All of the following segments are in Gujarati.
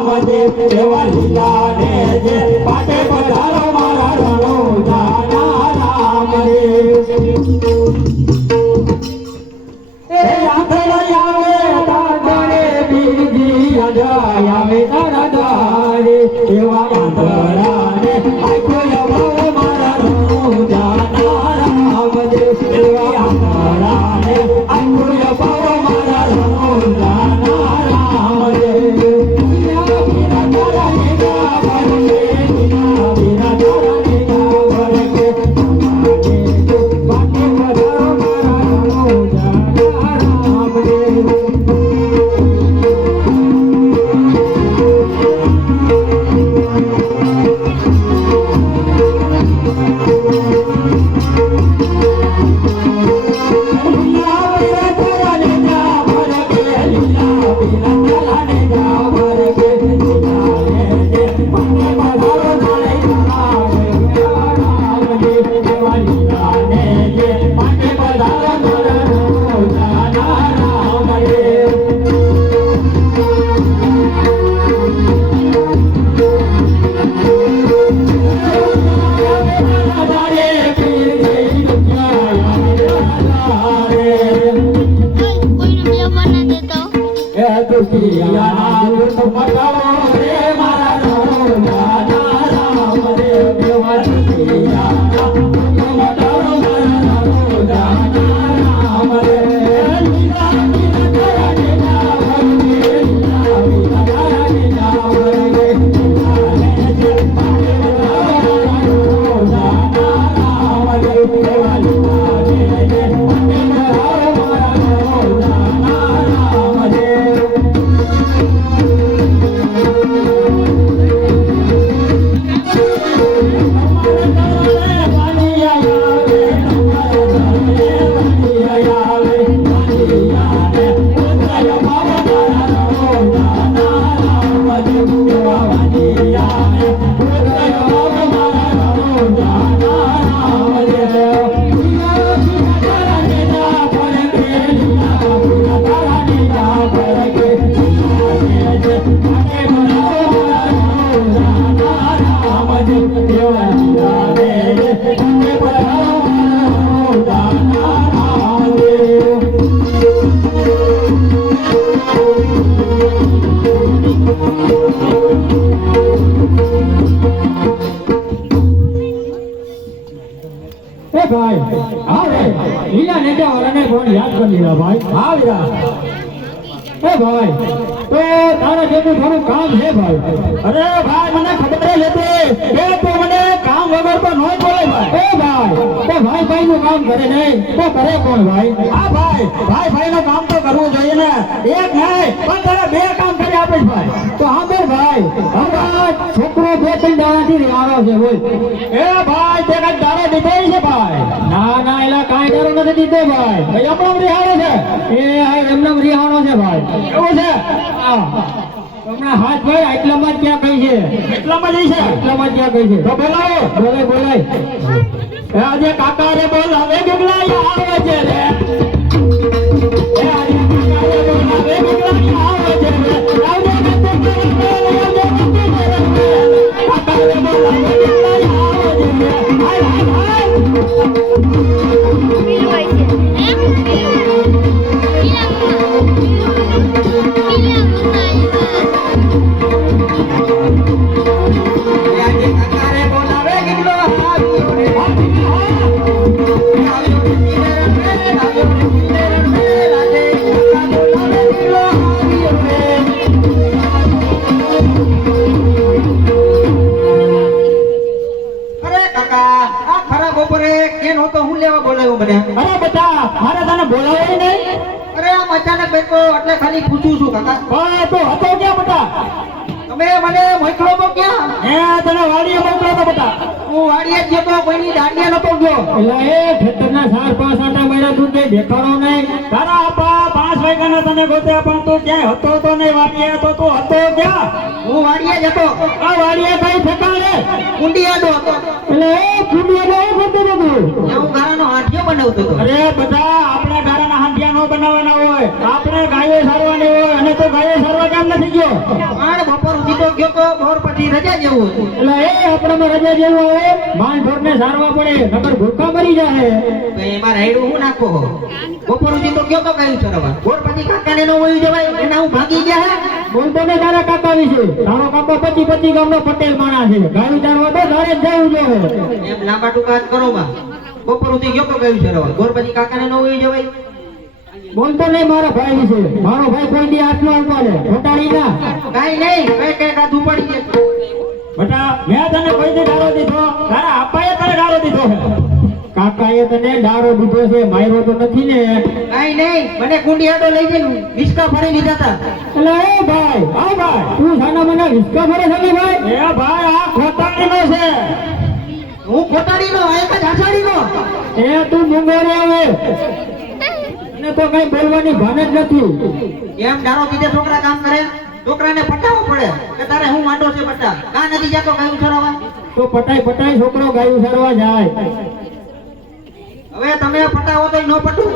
મજે એવા લીલા ને જે પાટે પધારો મારા રણો જાના રામ રે એ આંધળ આવે તારે બીજી અજાય આવે તારા દારે એવા આંધળાને આખો લવાવો મારા રણો જાના રામ રે એવા આંધળાને આખો લવાવો મારા રણો જાના રામ રે બનાવવાના હોય, આપણે ગાયો સારવાની હોય અને તો ગાયો સારવા કામ નથી ગયો. બપોર ગયો તો બોર પછી રજા જેવું હતું. એટલે એ આપણામાં રજા જેવું આવે માંડ ઢોરને સારવા પડે નકર ભૂખા મરી જાય. તો એમાં રાયડું હું નાખો હો. બપોર સુધી તો ગયો તો ગાયું ચરવા. બોર પછી કાકાને નો વયું જવાય એના હું ભાગી ગયા હે. બોલતો ને તારા કાકા વિશે. તારો કાકો 25 ગામનો પટેલ માણસ છે. ગાયું ચારવા તો તારે જ જવું જોઈએ. એમ લાંબા ટૂંકા જ કરો માં. બપોર સુધી ગયો તો ગાયું ચરવા. બોર પછી કાકાને નો વયું જવાય. બોલતો નહીં મારા ભાઈ વિશે. મારો ભાઈ કોઈ દી હાથમાં ઉપાડે ખોટાડી ના. કાઈ નહીં કઈ કાધું પડી જાય. બેટા મેં તને કોઈ દી ડારો દીધો? તારા અપાએ તને ડારો દીધો છે. કાકાએ તને ડારો દીધો છે, માર્યો તો નથી ને. કાઈ નહીં મને કુંડિયાડો લઈ જઈને વિસ્કા ફરી લીધા હતા. એટલે એ ભાઈ હા ભાઈ તું સાના મને વિસ્કા ફરે છે ને ભાઈ? એ ભાઈ આ ખોટાડીનો છે. હું ખોટાડીનો આ એક જ આષાઢીનો. એ તું મુંગોરે આવે એને તો કઈ બોલવાની ભાન જ નથી. એમ ડારો દીધે છોકરા કામ કરે. છોકરાને પટાવવો પડે કે તારે હું માંડો છે પટા કા નથી જતો ગાયું ચરાવવા. તો પટાઈ છોકરો ગાયું સરવા જાય. હવે તમે પટાવો તો ન પટું.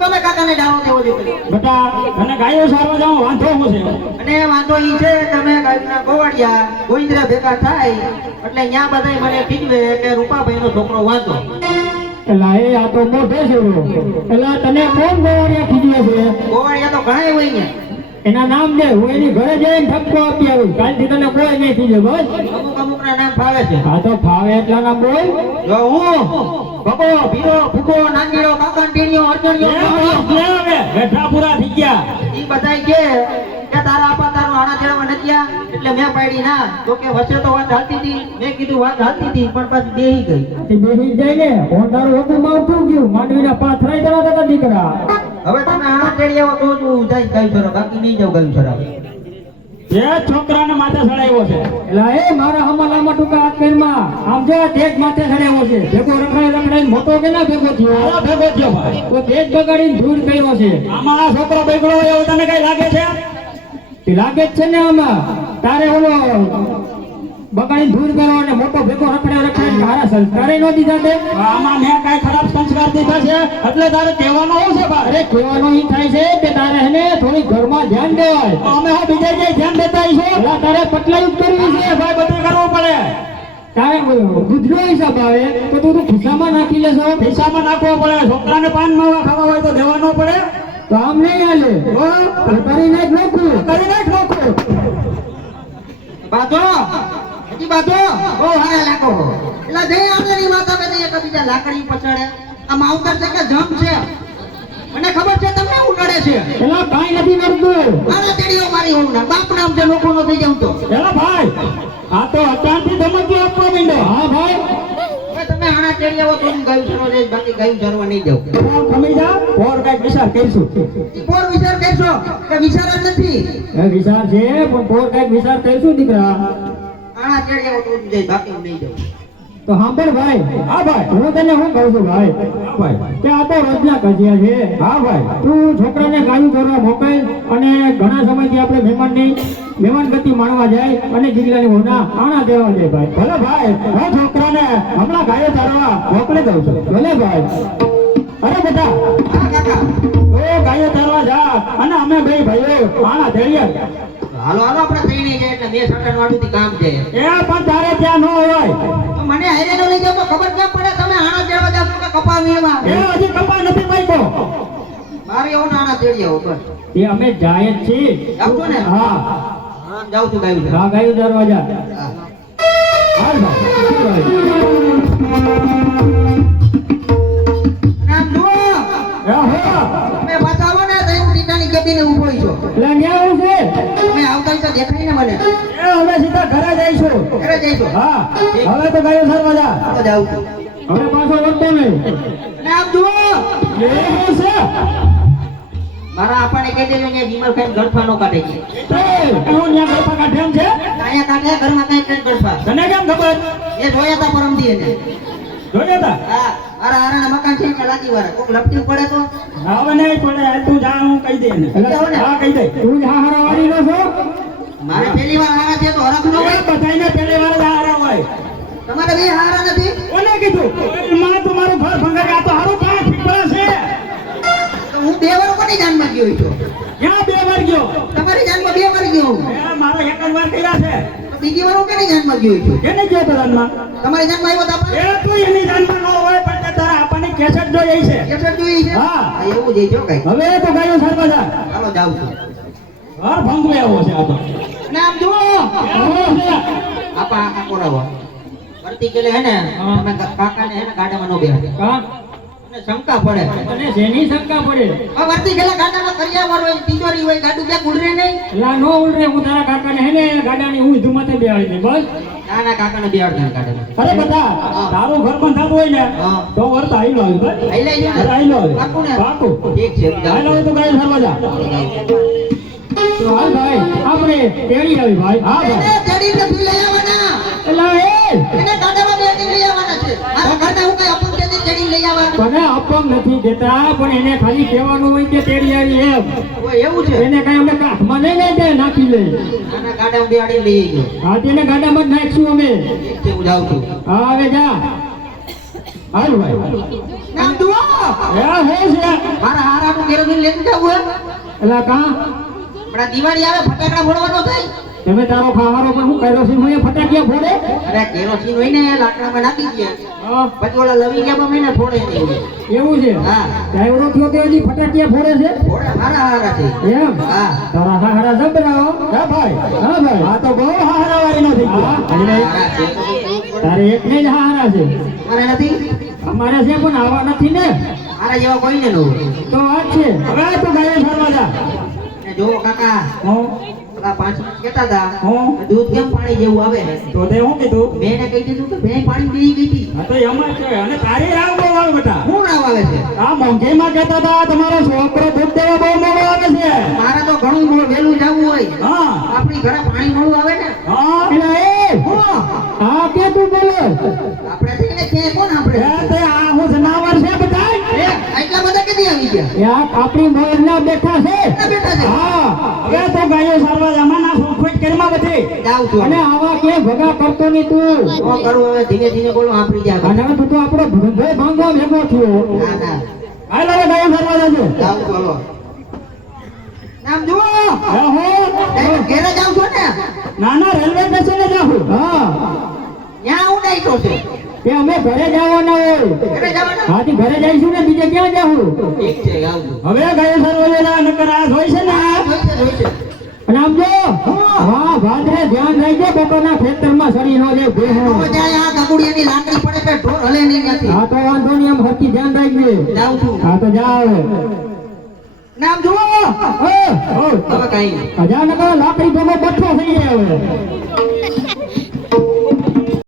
તમે કાકાને ડારો દેવો જોઈએ. બેટા તને ગાયો સરવા જાવ વાંધો શું છે? અને વાંધો ઈ છે તમે ગાયના ગોવાડિયા ગોઈંદ્રા ભેગા થાય એટલે ન્યા બધાય મને કીધવે કે રૂપાભાઈનો છોકરો વાંધો. એલા એ આ તો મોઢે છે. એલા તને કોણ ગોવાળિયા ખીજવે છે? ગોવાડિયા તો ઘણાય હોય ને. એના નામ દે હું એની ઘરે જઈને ઠપકો આપી આવું. કાલથી તને કોઈ નહીં ખીજે બસ. અમુક ના નામ ફાવે છે. હા તો ફાવે એટલા નામ બોલ. જો હું બબો ભીરો ભૂકો નાંગીડો કાકન ટીણીઓ અડચણિયો બેઠા પૂરા થઈ ગયા. ઈ બધાય કે તારા આપા તારો આણા જેવા નત્યા એટલે મેં પાડી ના. તો કે વચ્ચે તો વાત હાલતી હતી. મેં કીધું વાત હાલતી હતી પણ પાછી બેહી ગઈ. તે બેહી જાય ને કોણ તારું હોકું માવતું ગયું માંડવીના પાથરાઈ જવા હતા દીકરા. હવે તમે આણા ચડી આવો તો જ હું જાય ગાયું ચરાવ બાકી નહીં જાવ ગાયું ચરાવ. જે છોકરાને માથે ચડાવ્યો છે. એલા એ મારા હમાલામાં ટૂંકા હાથ પેરમાં આમ જો તેજ માથે ચડાવ્યો છે. ભેગો રખડાઈ મોટો કે ના ભેગો થયો? ભેગો થયો ભાઈ. તો તેજ બગાડીને ધૂળ કર્યો છે. આમાં આ છોકરો બગડો એવું તને કઈ લાગે છે? તે લાગે જ છે ને આમાં. તારે ઓલો બગાડીને ધૂળ કર્યો અને મોટો ભેગો રખડાઈ મારા સંસ્કારે ન દીધા તે. આમાં મેં કઈ ખરાબ સંસ્કાર દીધા છે એટલે તારે કહેવાનો શું છે ભાઈ? અરે કહેવાનો ઈ થાય છે કે તારે એને થોડી ઘરમાં ધ્યાન દેવાય. અમે હા બીજા જે ધ્યાન દેતા આવીશું. એટલે તારે પટલાઈ કરવી છે ભાઈ, બધું કરવું પડે. તારે દૂધનો હિસાબ આવે તો તું ખિસ્સામાં નાખી લેશો. ખિસ્સામાં નાખવો પડે. છોકરાને પાન માવા ખાવા હોય તો દેવાનો પડે. તો આમ નહીં હાલે. કરી નાખ નોખું. બાધો હજી બાધો ઓ હારે લાગો. એટલે જઈ આંગળી માતા બે એક બીજા લાકડી પછાડે. આ માવતર છે કે જમ છે મને ખબર છે તમને હું લડે છે. એલા કાઈ નથી નડતું. મારા તેડીઓ મારી હોઉં ના બાપ નામ છે લોકો નો થઈ જાઉં તો. એલા ભાઈ આ તો અચાનથી ધમકી આપવા માંડ્યો. હા ભાઈ હવે તમે આના તેડી આવો તો હું ગાયું ચરવા જઈશ બાકી ગાયું ચરવા નહીં જાઉં. ખમી જા પોર કઈક વિચાર કરીશું. પોર વિચાર કરશો કે વિચાર જ નથી. એ વિચાર છે પણ પોર કઈક વિચાર કરીશું દીકરા. આના તેડી આવો તો હું જઈશ બાકી હું નહીં જાઉં. તો સાંભળ ભાઈ. હા ભાઈ હું તને શું કહું છું ભાઈ? ભાઈ કે આ તો રોજના કજિયા છે. હા ભાઈ તું છોકરાને ગાયું કરવા મોકલ અને ઘણા સમયથી આપણે મહેમાન ગતિ માણવા જાય અને જીગલાની હોના આણા દેવા જાય ભાઈ. ભલે ભાઈ હું છોકરાને હમણાં ગાયો ચારવા મોકલી દઉં છું. ભલે ભાઈ. અરે બેટા હા કાકા ઓ ગાયો ચારવા જા અને અમે બે ભાઈઓ આણા દેડીએ. હાલો હાલો આપણે થઈ નહીં જાય એટલે બે સટન વાળું થી કામ છે. એ પણ તારે ત્યાં ન હોય. તો મને હારે નો લઈ જાવ તો ખબર કેમ પડે તમે આણા તેડવા જાવ કે કપા વીણવા? એ હજી કપા નથી પાક્યો. મારે એવું આણા તેડી આવો બસ. એ અમે જાય જ છીએ. આવતો ને? હા હા જાઉં છું ગાયું છે. હા ગાયું દરવાજા. હા. હાલ ભાઈ. નામ જુઓ એ હો તમે પાછા આવો ને તો હું સીતાની કેબિને ઊભો છું. એટલે ન્યા હું છે. તમે આવતા તો દેખાય ને મને. એ હવે સીધા ઘરે જઈશું. ઘરે જઈશું. હા હવે તો ગાયું દરવાજા. તો જાઉં છું. હવે પાછો વળતો નહીં. નામ જુઓ એ હું છે. મારા આપણને કહી દેજો ને બીમર ખાઈને ગળફાનો કાઢે છે. હું ન્યા ગરપા કાઢે એમ છે. અહીંયા કાઢે ઘરમાં કઈ કઈ ગળફા. તને કેમ ખબર? એ જોયા તા પરમદી એને. જોયા તા? હા મારા હારાના મકાન છે કે લાદી વાળા કોક લપટી પડે તો હવે નહીં પડે. તું જા હું કહી દે ને. હા કહી દે. તું જ હારા વાળી નો છો. મારે પહેલી વાર હારા છે તો હરખ ન હોય. બધાને પહેલી વાર જ હારા હોય. તમારે બે હારા નથી. કોને કીધું? મને તો મારું ઘર ભંગારી. આ તો હારું 5 ફીટ છે. તો હું 2 વાર કોની જાનમાં ગયો છું. ક્યાં 2 વાર ગયો? તમારી જાનમાં 2 વાર ગયો હું. કર્યા છે તો બીજી વાર હું કેની જાનમાં ગયો છું કેને જે ધ્યાનમાં તમારી જાનમાં આવ્યો તો આપણે એ તું એની જાનમાં ન હોય પણ તે તારા આપણને કેસેટ જોઈ છે કેસેટ જોઈ છે હા. એવું જ જો કઈ હવે તો ગાયો સારવા જા ચાલો જાઉં છું ઘર ભંગવે આવો છે આ તો નામ જુઓ આવો છે. આપા આખા કોરાવો વર્તી કેલે હે ને હા. તમે કાકાને હે ને ગાડામાં નો બેહાડે કા અને શંકા પડે તને જેની શંકા પડે આ વર્તી કેલે ગાડામાં કરિયાવર હોય તિજોરી હોય ગાડું બે ગુડરે નહીં લા નો ઉલરે હું તારા કાકાને હે ને ગાડાની હું ધુમાતે બેહાડી દે બસ નાના કાકાને બેહાડે ગાડામાં અરે બધા તારું ઘર બંધ થતું હોય ને હા. તો વર્ત આઈલો આવી બસ આઈ લઈ લ્યો અરે ને આઈલો આવે પાકું ને? પાકું ઠીક છે આઈલો હોય તો ગાયો સારવા જા તો હાલ ભાઈ આપણે તેડી આવી ભાઈ હા એને ભાઈ જડી નથી લઈ આવવાના એલા એ એને ગાડામાં બેહાડી લઈ આવવાના છે મારા ઘરના હું કઈ અપંગ કેદી જડી લઈ આવવા તને અપંગ નથી દેતા પણ એને ખાલી કહેવાનું હોય કે તેડી આવી એમ ઓય એવું છે એને કઈ અમે કાઠમાં નહીં લઈ જાય નાખી લઈ નાના ગાડામાં બેહાડી લઈ ગયો હા તેને ગાડામાં જ નાખશું અમે ઠીક છે હું જાઉં છું હા હવે જા હાલ ભાઈ નામ જુઓ એ હે છે મારા હારાનું કેરોસીન લેતું જવું હે એલા કા હમણાં દિવાળી આવે ફટાકડા ફોડવાનો થાય તમે તારો ખાવાનો પણ હું કેરોસીન હોય ફટાકિયા ફોડે અરે કેરોસીન હોય ને લાકડામાં નાખી દે હા, પછી ઓલા લવી ગયા મહિને ફોડે નહીં એવું છે હા ડ્રાઈવરો થયો તે હજી ફટાકિયા ફોડે છે ફોડે મારા હારા છે એમ હા તારા હારા જબરાઓ હે ભાઈ હા ભાઈ આ તો બહુ હારા વાળી નો થઈ ગયો હારા છે તારે એકને જ હારા છે મારે નથી અમારે છે પણ આવા નથી ને મારા જેવા કોઈને ન હોય તો વાત છે હવે તો ગાયો ફરવા જા ને જો કાકા હું ઓલા 5 કહેતા હતા હું દૂધ કેમ પાણી જેવું આવે તો તે હું કીધું મેં એને કહી દીધું કે ભેં પાણી પી ગઈ હતી હા તો એમ જ છે અને તારી રાવ બહુ આવે બેટા શું નાવ આવે છે આ મોંઘીમાં કહેતા હતા તમારો છોકરો દૂધ દેવા બહુ મોડો આવે છે મારે તો ઘણું વહેલું જવું હોય હા આપણી ઘરે પાણી મળવું આવે ને હા એલા એ હું હા કે તું બોલે આપણે થઈને ક્યાંય કોણ આપણે એ તે આ હું જનાવર છે બધા એ, આટલા બધા કેદી આવી ગયા યા આપણી મોરના બેઠા છે કેટલા બેઠા છે હા હવે તો ગાયો સારવા જમાના સોફટ કરીમાં બધી જાઉં છું અને આવા કે ભગા કરતો નહીં તું શું કરું હવે ધીમે ધીમે બોલો આપણી જા અને હવે તું તો આપણો ધંધો ભાંગવા ભેગો થયો ના ના હાલ હવે ગાયો સારવા જજો જાઉં છું હલો નામ જુઓ હે હો એ ઘેરે જાઉં છો ને નાના રેલવે સ્ટેશને જાઉં હા ત્યાં હું ડાયટો છે કે અમે ઘરે જવાના હોય ઘરે જવાના હાથી ઘરે જઈશું ને બીજે ક્યાં જાવું ઠીક છે આવું છું હવે ગાયો સારવા જરા નકર આ હોય છે ને જોઈ છે અને આમ જો હા ભાદરે ધ્યાન રાખજે બપોરના ખેતરમાં સડી નો જે ભેહો તો જાય આ ગગુડિયાની લાકડી પડે કે ઢોર હલે નહીં નથી હા તો વાંધો નહીં એમ હરકી ધ્યાન રાખજે જાઉં છું હા તો જાઓ નામ જુઓ હવે હવે કઈ અજાનક લાકડી ભેગો બઠ્ઠો થઈ જાય હવે